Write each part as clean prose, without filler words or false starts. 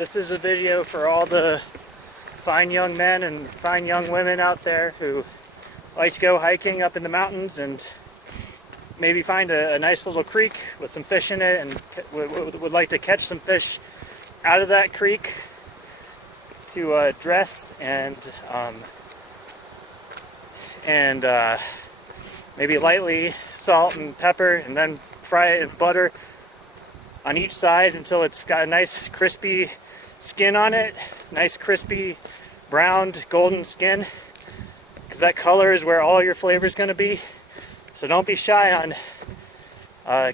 This is a video for all the fine young men and fine young women out there who like to go hiking up in the mountains and maybe find a nice little creek with some fish in it, and would like to catch some fish out of that creek to dress and maybe lightly salt and pepper, and then fry it in butter on each side until it's got a nice crispy skin on it, nice crispy browned golden skin, because that color is where all your flavor is going to be. So don't be shy on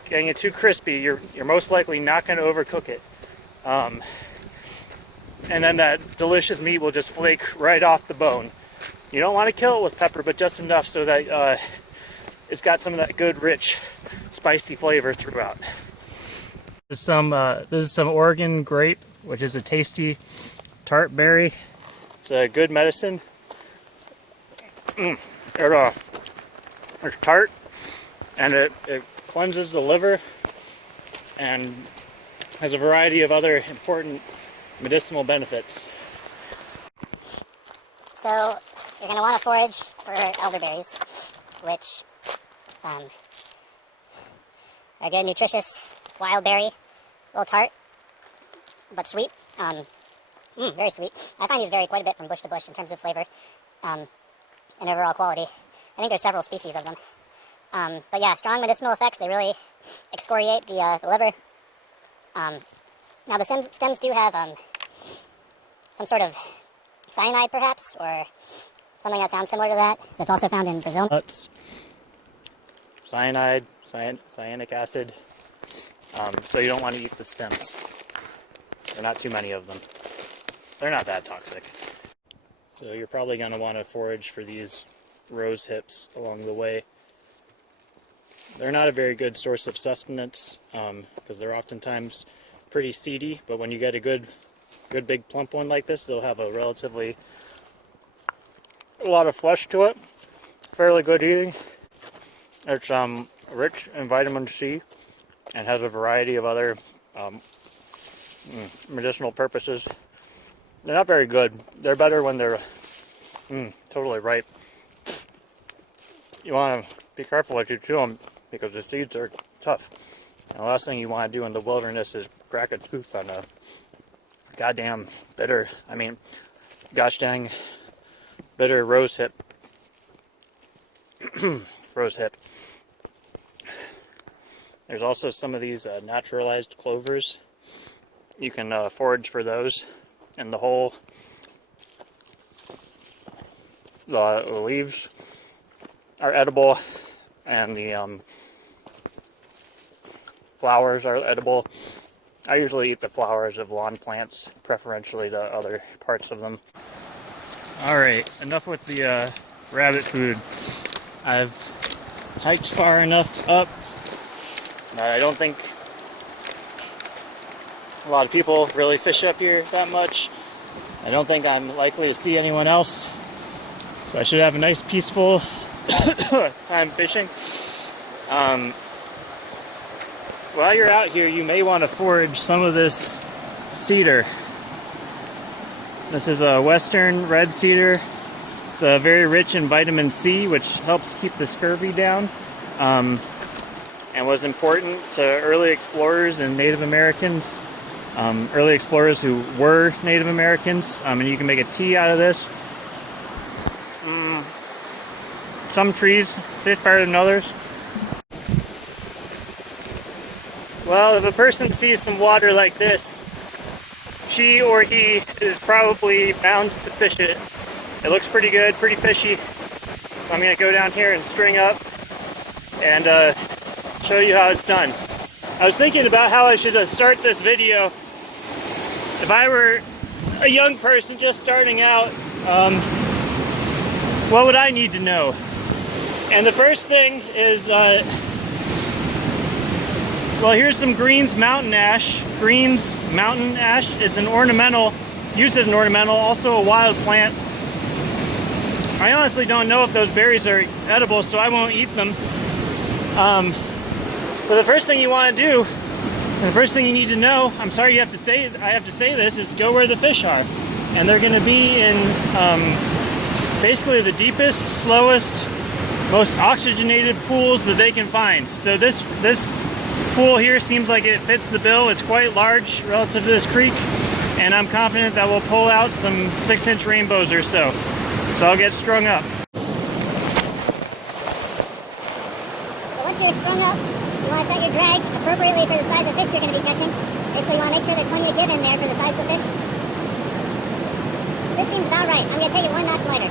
getting it too crispy. You're most likely not going to overcook it, and then that delicious meat will just flake right off the bone. You don't want to kill it with pepper, but just enough so that it's got some of that good, rich, spicy flavor throughout. This is some Oregon grape, which is a tasty tart berry. It's a good medicine. It's tart, and it cleanses the liver and has a variety of other important medicinal benefits. So you're going to want to forage for elderberries, which are a good, nutritious wild berry, a little tart, but sweet. Very sweet. I find these vary quite a bit from bush to bush in terms of flavor and overall quality. I think there's several species of them. But yeah, strong medicinal effects. They really excoriate the liver. Now the stems do have some sort of cyanide, perhaps, or something that sounds similar to that. That's also found in Brazil. Nuts, cyanide, cyanic acid. So you don't want to eat the stems. There are not too many of them. They're not that toxic. So you're probably going to want to forage for these rose hips along the way. They're not a very good source of sustenance because they're oftentimes pretty seedy, but when you get a good big plump one like this, they'll have a lot of flesh to it. Fairly good eating. It's rich in vitamin C and has a variety of other medicinal purposes. They're not very good. They're better when they're totally ripe. You want to be careful as you chew them because the seeds are tough. And the last thing you want to do in the wilderness is crack a tooth on a goddamn bitter, gosh dang bitter rose hip. Rose hip. There's also some of these naturalized clovers. You can forage for those, and the leaves are edible, and the flowers are edible. I usually eat the flowers of lawn plants, preferentially the other parts of them. Alright, enough with the rabbit food. I've hiked far enough up. I don't think a lot of people really fish up here that much. I don't think I'm likely to see anyone else. So I should have a nice peaceful time fishing. While you're out here, you may want to forage some of this cedar. This is a western red cedar. It's very rich in vitamin C, which helps keep the scurvy down, and was important to early explorers and Native Americans. Early explorers who were Native Americans, and you can make a tea out of this. Some trees taste better than others. Well, if a person sees some water like this, she or he is probably bound to fish it. It looks pretty good, pretty fishy. So I'm going to go down here and string up and show you how it's done. I was thinking about how I should start this video. If I were a young person just starting out, what would I need to know? And the first thing is, well, here's some Green's Mountain Ash. Green's Mountain Ash. It's an ornamental, used as an ornamental, also a wild plant. I honestly don't know if those berries are edible, so I won't eat them. But the first thing you want to do And the first thing you need to know, I'm sorry I have to say this, is go where the fish are. And they're gonna be in basically the deepest, slowest, most oxygenated pools that they can find. So this pool here seems like it fits the bill. It's quite large relative to this creek, and I'm confident that we'll pull out some 6-inch rainbows or so. So I'll get strung up. So once you're strung up, you want to set your drag appropriately for the size of fish you're going to be catching. Basically, you want to make sure there's plenty of give in there for the size of the fish. This seems about right. I'm going to take it 1 notch lighter.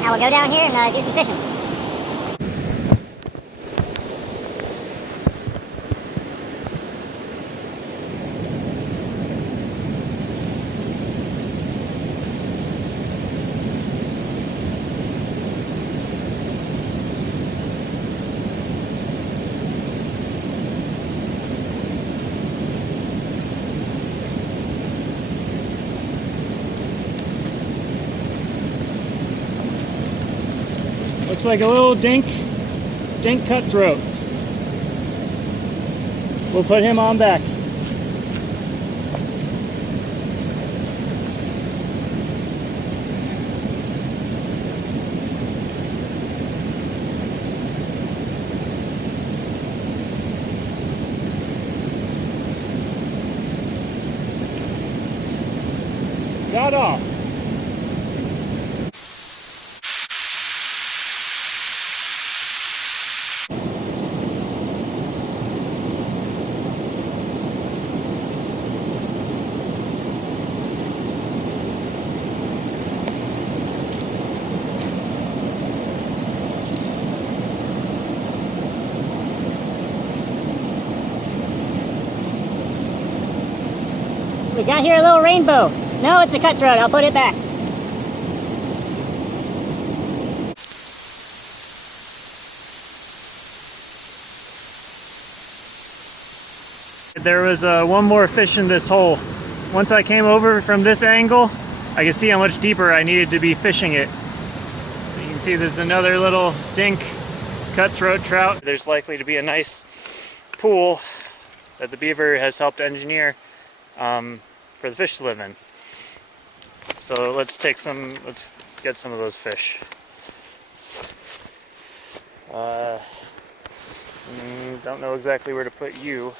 Now we'll go down here and do some fishing. Looks like a little dink cutthroat. We'll put him on back. Got off. We got here a little rainbow. No, it's a cutthroat. I'll put it back. There was one more fish in this hole. Once I came over from this angle, I could see how much deeper I needed to be fishing it. So you can see there's another little dink cutthroat trout. There's likely to be a nice pool that the beaver has helped engineer for the fish to live in. So let's get some of those fish. Don't know exactly where to put you.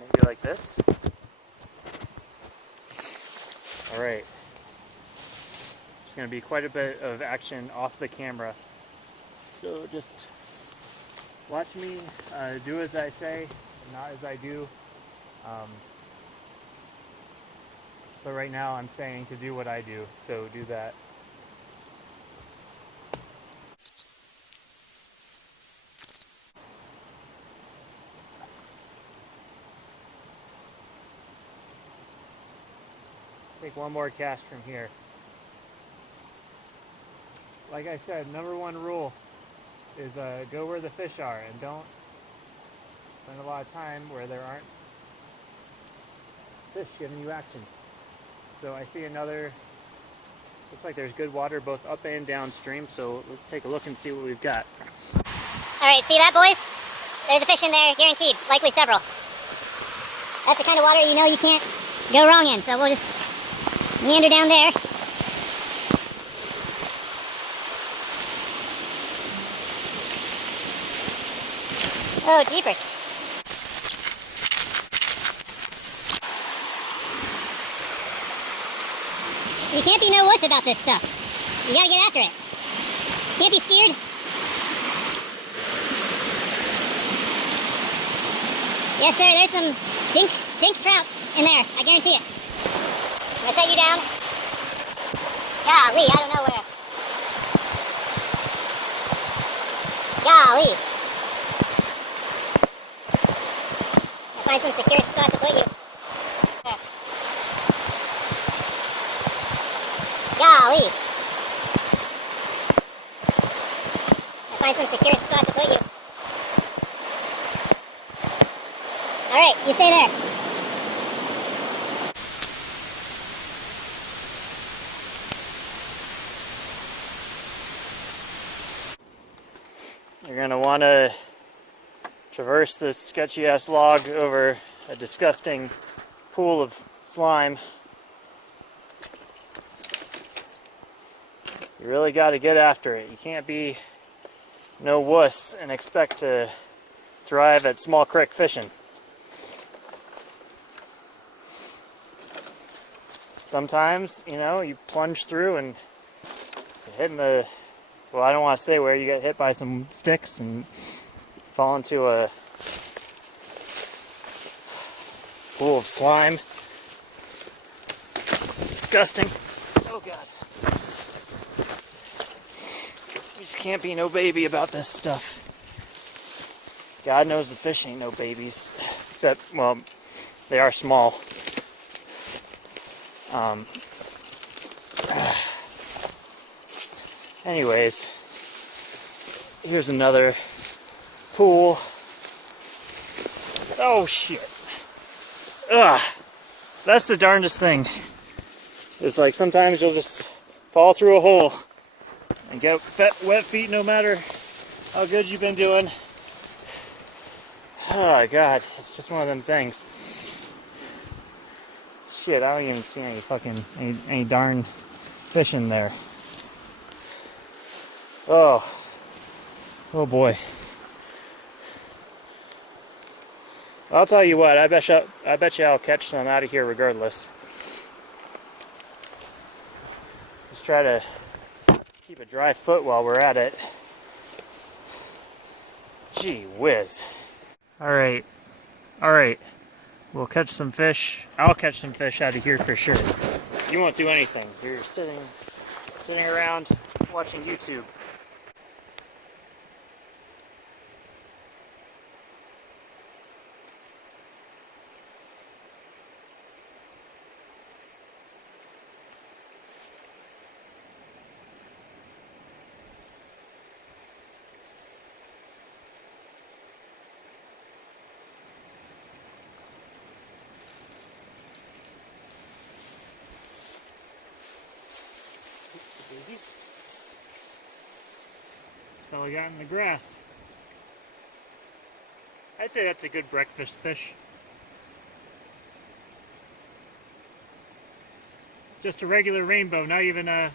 Maybe like this. All right. There's going to be quite a bit of action off the camera. So just watch me do as I say, not as I do. But right now I'm saying to do what I do, so do that. Take one more cast from here. Like I said, #1 rule is go where the fish are, and don't spend a lot of time where there aren't fish giving you action. So I see another, looks like there's good water both up and downstream, so let's take a look and see what we've got. Alright, see that, boys? There's a fish in there, guaranteed. Likely several. That's the kind of water you know you can't go wrong in, so we'll just meander down there. Oh, jeepers. You can't be no wuss about this stuff. You gotta get after it. Can't be scared. Yes, sir, there's some dink trouts in there. I guarantee it. I'm gonna set you down. Golly, I don't know where. Golly. I'll find some secure spot to put you. There. Golly. I'll find some secure spot to put you. Alright, you stay there. You're going to want to traverse this sketchy ass log over a disgusting pool of slime. You really got to get after it. You can't be no wuss and expect to thrive at small creek fishing. Sometimes, you know, you plunge through and you're hitting the, well, I don't want to say where, you get hit by some sticks and fall into a pool of slime. Disgusting. Oh God. You just can't be no baby about this stuff. God knows the fish ain't no babies. Except, well, they are small. Anyways, here's another pool. Oh shit. Ugh. That's the darndest thing. It's like sometimes you'll just fall through a hole and get wet feet no matter how good you've been doing. Oh God, it's just one of them things. Shit, I don't even see any darn fish in there. Oh boy. I'll tell you what, I bet you I'll catch some out of here regardless. Just try to keep a dry foot while we're at it. Gee whiz. Alright. We'll catch some fish. I'll catch some fish out of here for sure. You won't do anything. You're sitting around watching YouTube. Daisies. This fella got in the grass. I'd say that's a good breakfast fish. Just a regular rainbow, not even a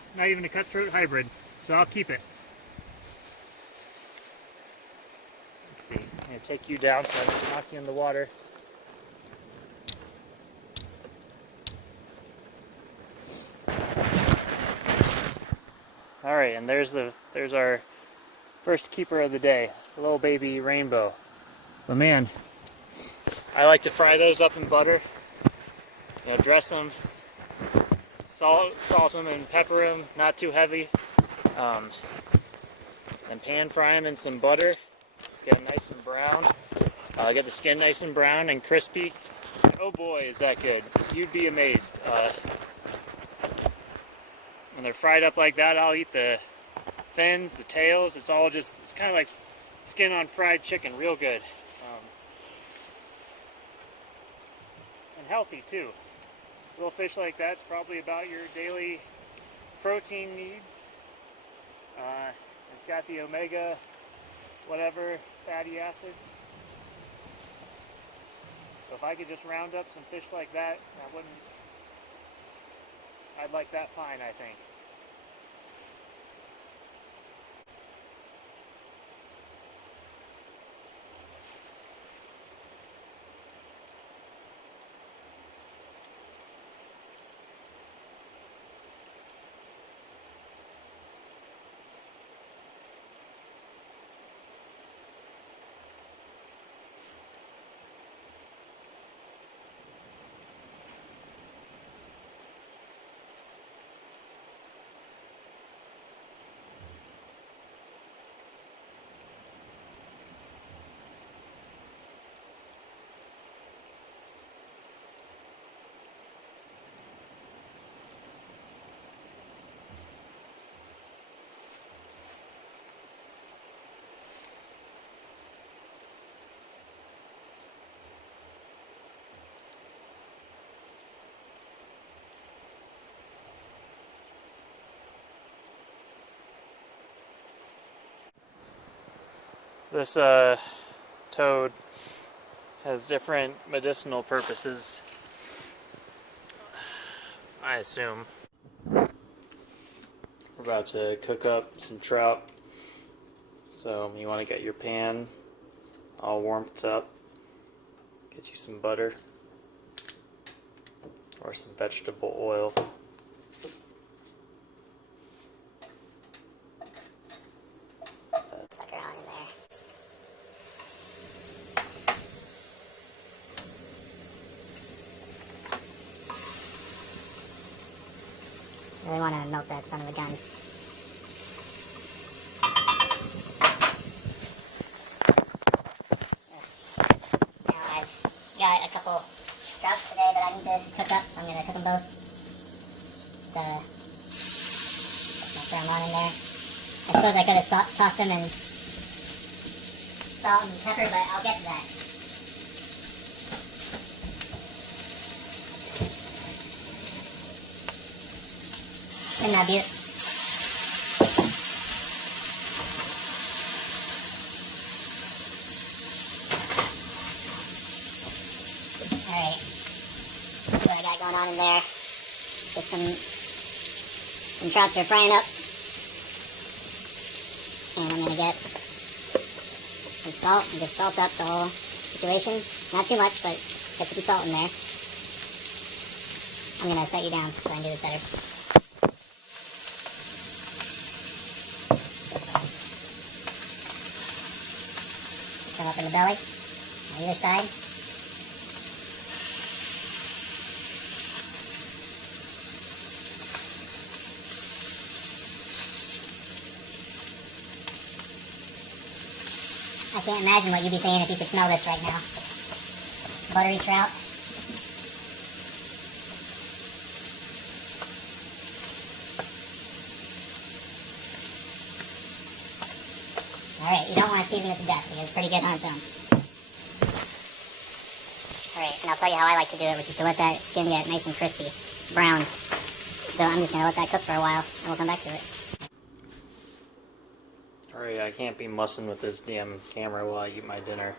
cutthroat hybrid. So I'll keep it. Let's see. I'm gonna take you down so I don't knock you in the water. All right, and there's our first keeper of the day, a little baby rainbow. But man, I like to fry those up in butter. You know, dress them, salt them, and pepper them, not too heavy. And pan fry them in some butter. Get them nice and brown. Get the skin nice and brown and crispy. Oh boy, is that good! You'd be amazed. When they're fried up like that, I'll eat the fins, the tails. It's kind of like skin on fried chicken, real good. And healthy too. Little fish like that's probably about your daily protein needs. It's got the omega, whatever, fatty acids. So if I could just round up some fish like that, I'd like that fine, I think. This toad has different medicinal purposes, I assume. We're about to cook up some trout, so you want to get your pan all warmed up. Get you some butter or some vegetable oil. Sucker on in there. Really want to melt that son of a gun. Now I've got a couple trouts today that I need to cook up, so I'm going to cook them both. Just throw them on in there. I suppose I could have tossed them in salt and pepper, but I'll get to that. Isn't that beautiful? Alright. Let's see what I got going on in there. Get some trouts are frying up. And I'm gonna get some salt and just salt up the whole situation. Not too much, but get some salt in there. I'm gonna set you down so I can do this better. Some up in the belly, on either side. I can't imagine what you'd be saying if you could smell this right now. Buttery trout. Alright, you don't want to season it to death because it's pretty good on its own. Alright, and I'll tell you how I like to do it, which is to let that skin get nice and crispy. Browns. So I'm just going to let that cook for a while, and we'll come back to it. Alright, I can't be mussing with this damn camera while I eat my dinner.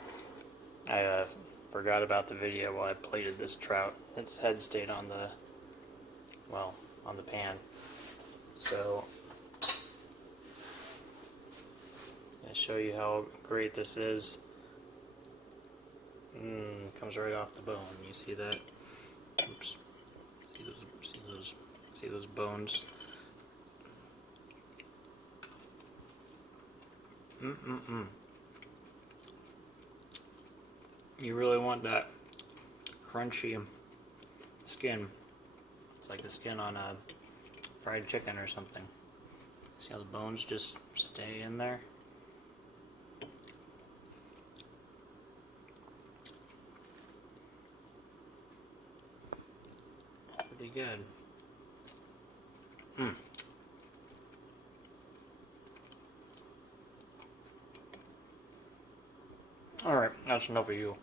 I forgot about the video while I plated this trout. Its head stayed on the, well, on the pan. So, I'm going to show you how great this is. Comes right off the bone. You see that? Oops. See those bones? You really want that crunchy skin. It's like the skin on a fried chicken or something. See how the bones just stay in there? Pretty good. Alright, that's enough of you.